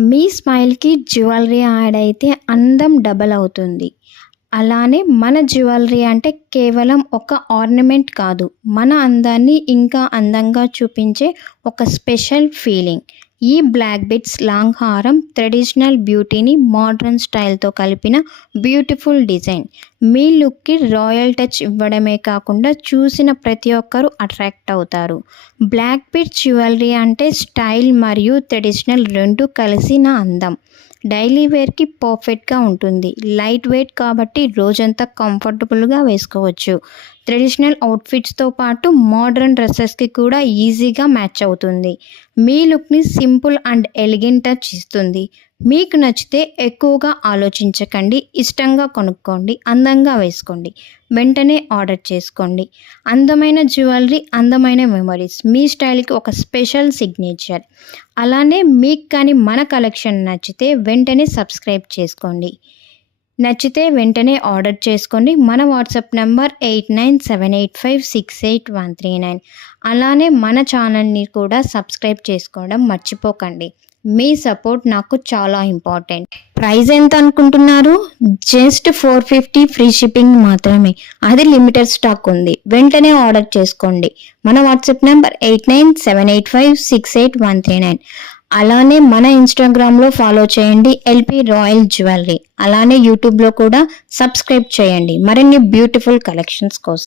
మీ స్మైల్‌కి jewellery add అయితే అందం double అవుతుంది. అలానే మన జ్యువెలరీ అంటే కేవలం ఒక ఆర్నమెంట్ కాదు. మన అందాన్ని ఇంకా అందంగా చూపించే ఒక స్పెషల్ ఫీలింగ్. ఈ బ్లాక్ బిట్స్ లాంగ్ హారం ట్రెడిషనల్ బ్యూటీని మోడ్రన్ స్టైల్‌తో కలిపిన బ్యూటిఫుల్ డిజైన్. మీ లుక్‌కి రాయల్ టచ్ ఇవ్వడమే కాకుండా చూసిన ప్రతి ఒక్కరూ అట్రాక్ట్ అవుతారు. బ్లాక్ బిట్స్ జ్యువెలరీ అంటే స్టైల్ మరియు ట్రెడిషనల్ రెండూ కలిసిన అందం. డైలీ వేర్‌కి పర్ఫెక్ట్‌గా ఉంటుంది. లైట్ వెయిట్ కాబట్టి రోజంతా కంఫర్టబుల్‌గా వేసుకోవచ్చు. ట్రెడిషనల్ అవుట్‌ఫిట్స్‌తో పాటు మోడ్రన్ డ్రెసెస్‌కి కూడా ఈజీగా మ్యాచ్ అవుతుంది. మీ లుక్‌ని సింపుల్ అండ్ ఎలిగెంట్ టచ్ ఇస్తుంది. మీకు నచ్చితే ఎక్కువగా ఆలోచించకండి. ఇష్టంగా కొనుక్కోండి. అందంగా వేసుకోండి. వెంటనే ఆర్డర్ చేసుకోండి. అందమైన జ్యువెలరీ, అందమైన మెమరీస్. మీ స్టైల్‌కి ఒక స్పెషల్ సిగ్నేచర్. అలానే మీకు కానీ మన కలెక్షన్ నచ్చితే వెంటనే సబ్స్క్రైబ్ చేసుకోండి. నచ్చితే వెంటనే ఆర్డర్ చేసుకోండి. మన వాట్సాప్ నంబర్ 8978568139. అలానే మన ఛానల్ని కూడా సబ్స్క్రైబ్ చేసుకోవడం మర్చిపోకండి. మీ సపోర్ట్ నాకు చాలా ఇంపార్టెంట్. ప్రైస్ ఎంత అనుకుంటున్నారు? జస్ట్ 450 ఫ్రీ షిప్పింగ్ మాత్రమే. అది లిమిటెడ్ స్టాక్ ఉంది. వెంటనే ఆర్డర్ చేసుకోండి. మన వాట్సాప్ నంబర్ 8978568139. అలానే మన ఇన్స్టాగ్రామ్లో ఫాలో చేయండి ఎల్పి రాయల్ జ్యువెలరీ. అలానే యూట్యూబ్లో కూడా సబ్స్క్రైబ్ చేయండి మరిన్ని బ్యూటిఫుల్ కలెక్షన్స్ కోసం.